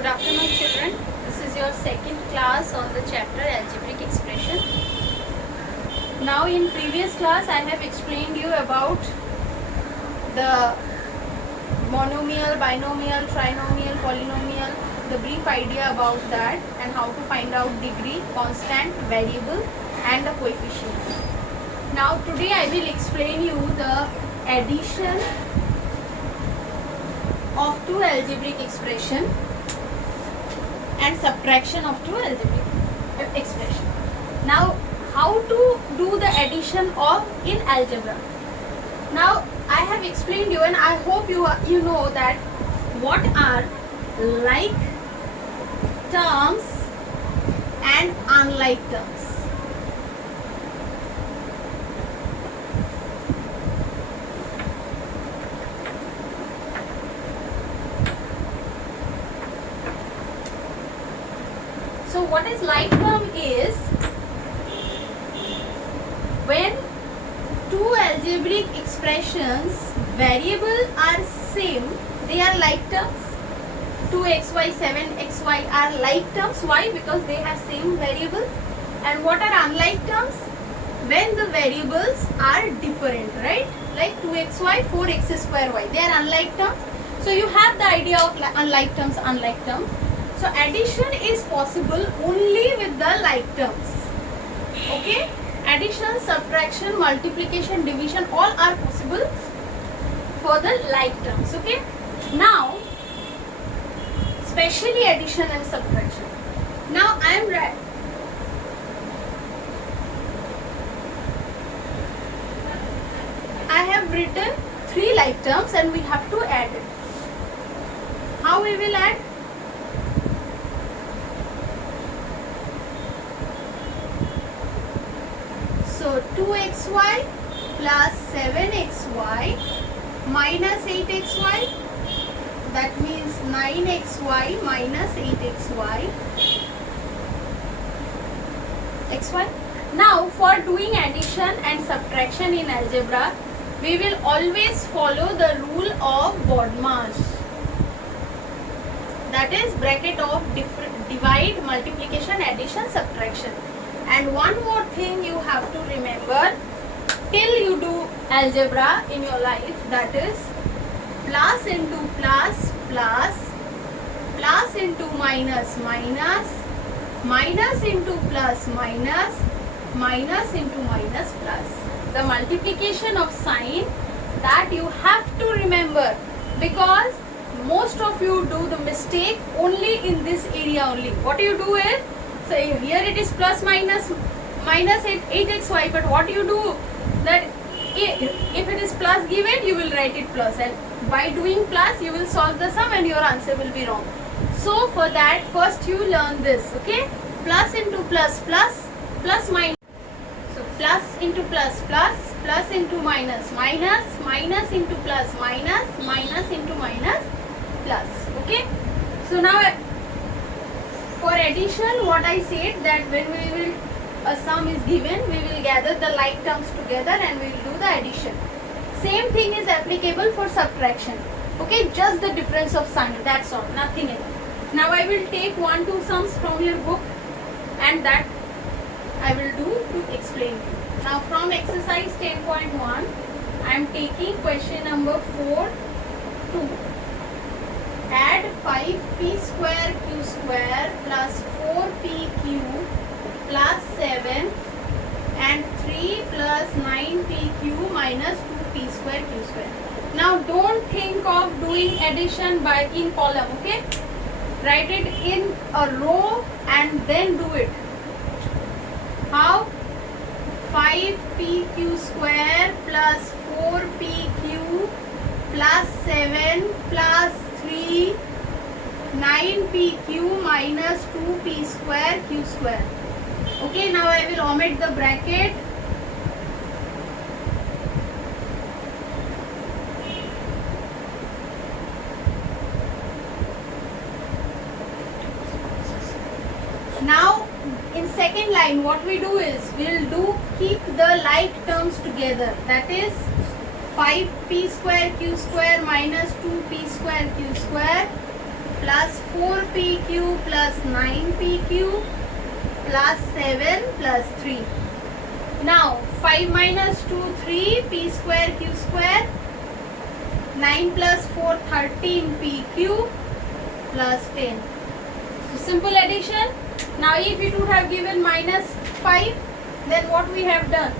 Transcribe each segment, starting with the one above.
Good afternoon, children. This is your second class on the chapter algebraic expression. Now in previous class I have explained you about the monomial, binomial, trinomial, polynomial, the brief idea about that and how to find out degree, constant, variable and the coefficient. Now today I will explain you the addition of two algebraic expression and subtraction of two algebraic expression. Now how to do the addition of in algebra. Now I have explained you and I hope you know that what are like terms and unlike terms. So what is like term is when two algebraic expressions variable are same, they are like terms. 2xy, 7xy are like terms. Why? Because they have same variables. And what are unlike terms? When the variables are different, right? Like 2xy, 4x square y. They are unlike terms. So you have the idea of unlike terms, unlike terms. So addition is possible only with the like terms. Okay? Addition, subtraction, multiplication, division all are possible for the like terms. Okay? Now, especially addition and subtraction. Now I am right. I have written three like terms and we have to add it. How we will add? So 2xy plus 7xy minus 8xy, that means 9xy minus 8xy xy. Now for doing addition and subtraction in algebra, we will always follow the rule of BODMAS. That is bracket of divide, multiplication, addition, subtraction. And one more thing you have to remember till you do algebra in your life, that is plus into plus, plus, plus into minus, minus, minus into plus, minus, minus into minus, plus. The multiplication of sign that you have to remember, because most of you do the mistake only in this area only. What you do is, so here it is plus minus 8xy, but what you do that if it is plus given, you will write it plus, and by doing plus you will solve the sum and your answer will be wrong. So for that first you learn this, okay? Plus into plus, plus, plus minus. So plus into plus, plus, plus into minus, minus, minus into plus, minus, minus into minus, plus. Okay? So now for addition, what I said that when we will a sum is given, we will gather the like terms together and we will do the addition. Same thing is applicable for subtraction. Okay, just the difference of sign, that's all, nothing else. Now I will take 1-2 sums from your book and that I will do to explain to you. Now from exercise 10.1, I am taking question number 4-2. Add 5p square q square plus 4pq plus 7 and 3 plus 9pq minus 2p square q square. Now don't think of doing addition by in column, okay? Write it in a row and then do it. How? 5pq square plus 4pq plus 7 plus 3 9pq minus 2p square q square. Okay, now I will omit the bracket. Now in second line what we do is we will keep the like terms together, that is 5p square q square minus 2p square q square plus 4pq plus 9pq plus 7 plus 3. Now 5 minus 2 3 p square q square, 9 plus 4 13 pq plus 10. So simple addition. Now if it would have given minus 5, then what we have done?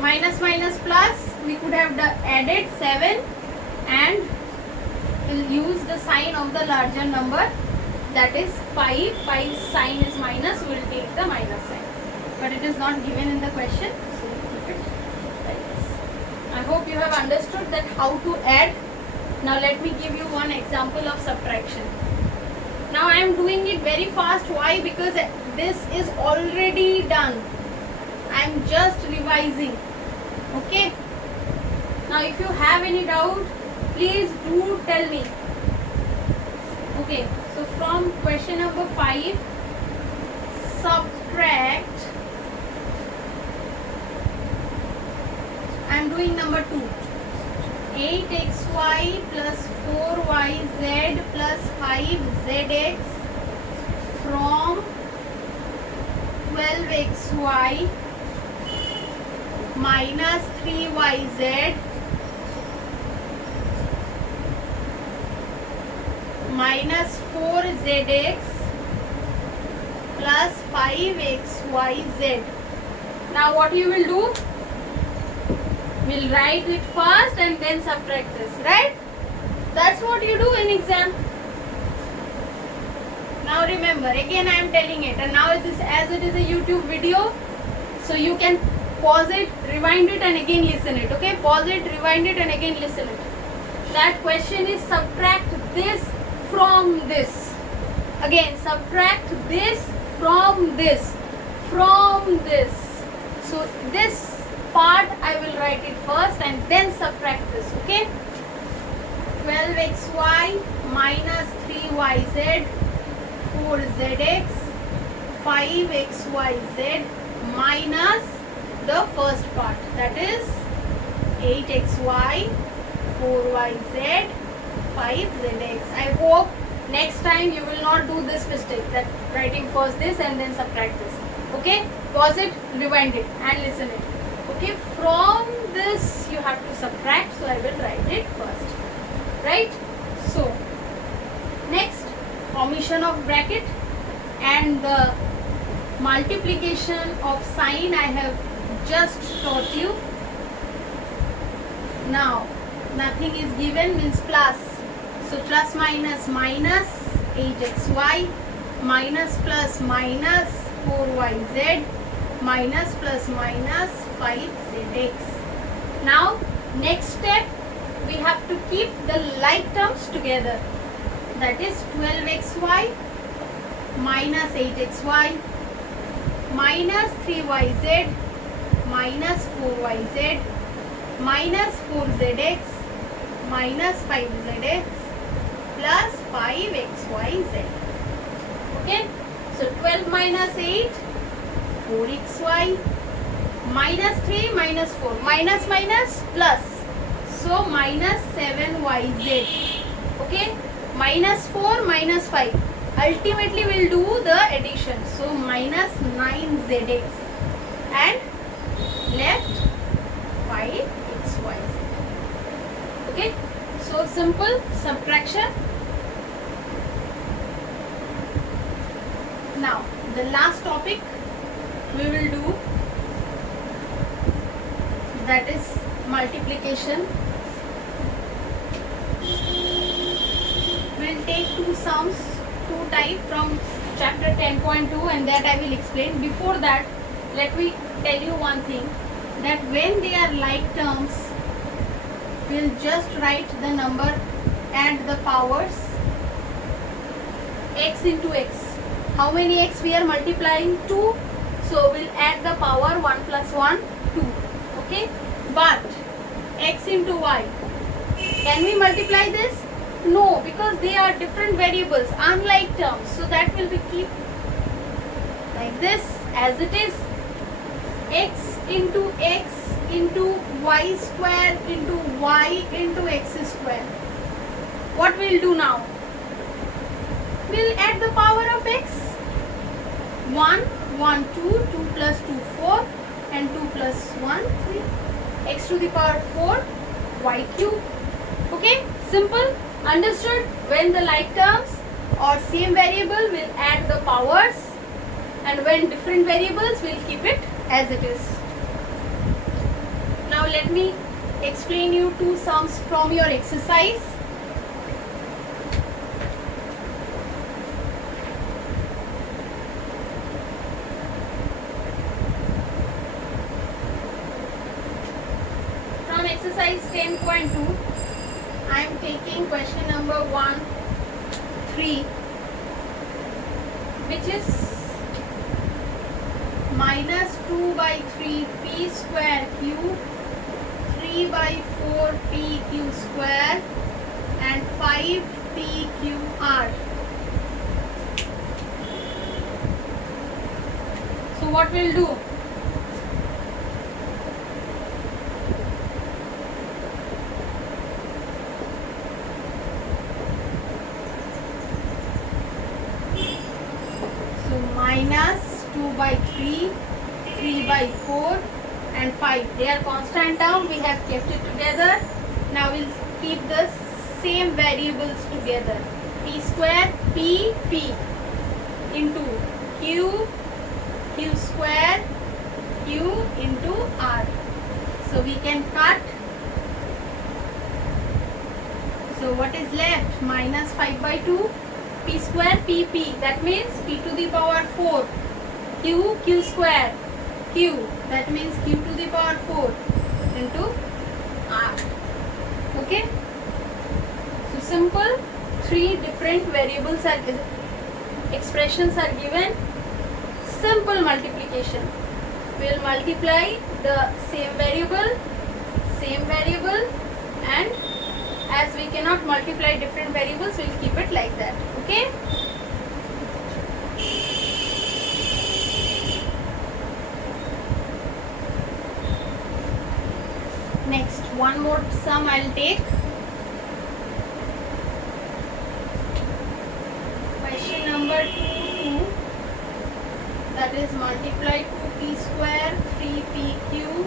Minus minus plus, we could have added 7 and we'll use the sign of the larger number, that is 5. 5 sign is minus, we will take the minus sign. But it is not given in the question, so we keep it like this. I hope you have understood that how to add. Now let me give you one example of subtraction. Now I am doing it very fast. Why? Because this is already done. I am just revising. Okay. Now if you have any doubt, please do tell me. Okay. So from question number 5, subtract. I am doing number 2. 8xy plus 4yz plus 5zx from 12xy minus 3yz minus 4zx plus 5xyz. Now what you will do? We'll write it first and then subtract this, right? That's what you do in exam. Now remember, again I am telling it, and now this, as it is a YouTube video, so you can pause it, rewind it and again listen it, okay? Pause it, rewind it and again listen it. That question is subtract this from this. Again, subtract this from this, from this. So this part I will write it first and then subtract this, okay? 12xy minus 3yz 4zx 5xyz minus the first part, that is 8xy 4yz 5zx. I hope next time you will not do this mistake, that writing first this and then subtract this, okay? Pause it, rewind it and listen it. Okay, from this you have to subtract, so I will write it first, right? So next, omission of bracket and the multiplication of sign I have just taught you. Now nothing is given, means plus, so plus minus minus 8xy minus plus minus 4yz minus plus minus 5zx. Now next step, we have to keep the like terms together, that is 12xy minus 8xy minus 3yz minus 4yz minus 4zx minus 5zx plus 5xyz. Okay, so 12 minus 8, 4xy minus 3 minus 4, minus minus plus, so minus 7yz. Okay, minus 4 minus 5, ultimately we will do the addition, so minus 9zx and left 5xyz. Okay, so simple subtraction. Now the last topic we will do, that is multiplication. We will take two sums, two type from chapter 10.2, and that I will explain. Before that, let me tell you one thing, that when they are like terms, we will just write the number and the powers, x into x. How many x we are multiplying? 2. So we'll add the power 1 plus 1, 2. Okay, but x into y, can we multiply this? No, because they are different variables, unlike terms. So that will be keep like this as it is. X into y square into y into x square. What we'll do now? We'll add the power of x. 1, 1, 2, 2 plus 2, 4, and 2 plus 1, 3. X to the power 4, y cube. Okay, simple, understood. When the like terms or same variable, we'll add the powers, and when different variables, we'll keep it as it is. Now let me explain you two sums from your exercise. From exercise 10.2, I am taking question number 1, 3, which is minus 2 by 3 p square q, 3 by 4 p q square, and 5 p q r. So what we'll do? So minus 2 by 3, 3 by 4, and 5. They are constant term. We have kept it together. Now we'll keep the same variables together. P square, P into Q, Q square, Q into R. So we can cut. So what is left? Minus 5 by 2. P square, P. That means P to the power 4. Q square. Q, that means Q to the power 4 into R. Okay, so simple. Three different variables are expressions are given. Simple multiplication. We will multiply the same variable, and as we cannot multiply different variables, we will keep it like that. Okay. Next, one more sum I'll take. Question number 2, that is multiply 2p square 3pq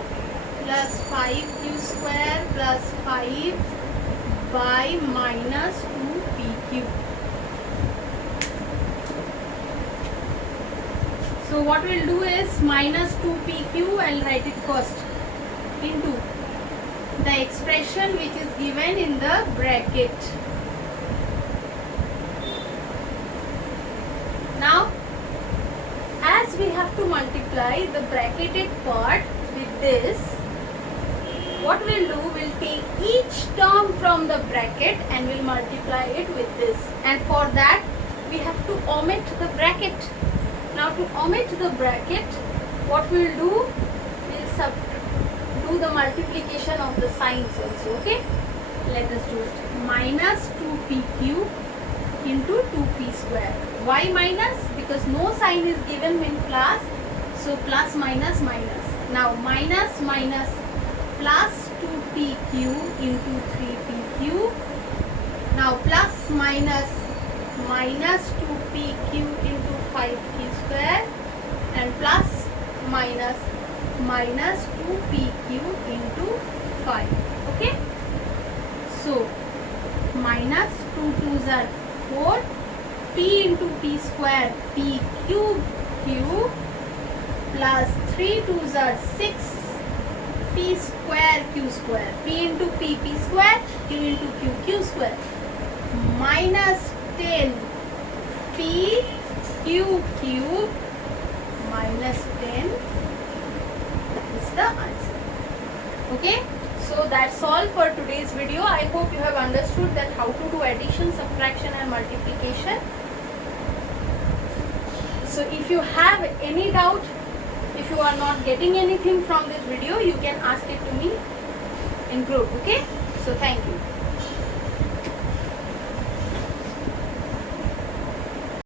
plus 5q square plus 5 by minus 2pq. So what we'll do is minus 2pq, I'll write it first, into the expression which is given in the bracket. Now, as we have to multiply the bracketed part with this, what we'll do, we'll take each term from the bracket and we'll multiply it with this. And for that, we have to omit the bracket. Now, to omit the bracket, what we'll do, we'll do the multiplication of the signs also. Okay, let us do it. Minus 2pq into 2p square. Why minus? Because no sign is given in plus, so plus minus minus. Now minus plus 2pq into 3pq. Now plus minus 2pq into 5q square, and plus minus 2pq into 5. Okay, so minus 2 2s are 4, p into p square, p cube q, plus 3 2s are 6, p square q square, p into p square, q into q square, minus 10 p q cube minus 10 is the answer. Okay, so that's all for today's video. I hope you have understood that how to do addition, subtraction and multiplication. So if you have any doubt, if you are not getting anything from this video, you can ask it to me in group. Okay, so thank you.